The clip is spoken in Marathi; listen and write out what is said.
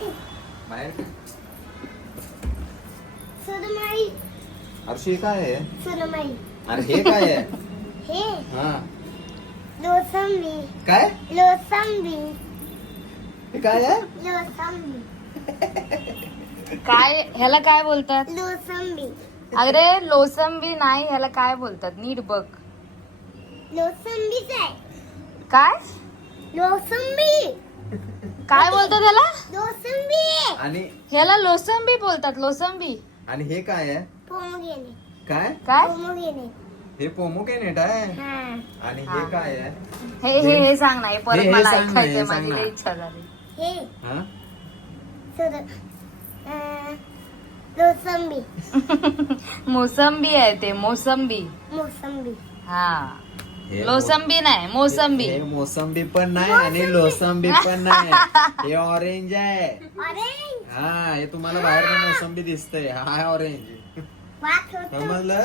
बाहेर सुरमई. हर्षी काय आहे? सुरमई. अरे हे काय आहे? हे हा लोसंबी. काय? लोसंबी. हे काय आहे? लोसंबी. काय ह्याला काय बोलतात? लोसंबी. अरे लोसंबी नाही, ह्याला काय बोलतात नीट बघ. लोसंबीच आहे. काय लोसंबी. काय बोलतात ह्याला? लोसंबी. आणि ह्याला लोसंबी बोलतात. लोसंबी आणि हे काय आहे? पोमोग्रेनेट. काय? काय? पोमोग्रेनेट. हे पोमोग्रेनेट आहे. हा. आणि हा. हे काय आहे? हे सांग ना, हे परत हे मला सांग ना, ऐकायचंय, हे सांग माझी ना. लई इच्छा झाली. हे हा लोसंबी. मोसंबी आहे ते, मोसंबी. मोसंबी. हा हे लोसंबी नाही, मोसंबी. हे मोसंबी पण नाही आणि लोसंबी पण नाही. हे ऑरेंज आहे. ऑरेंज. हा हे तुम्हाला बाहेर मोसंबी दिसतंय. हा ऑरेंज वाट होतं. समजलं?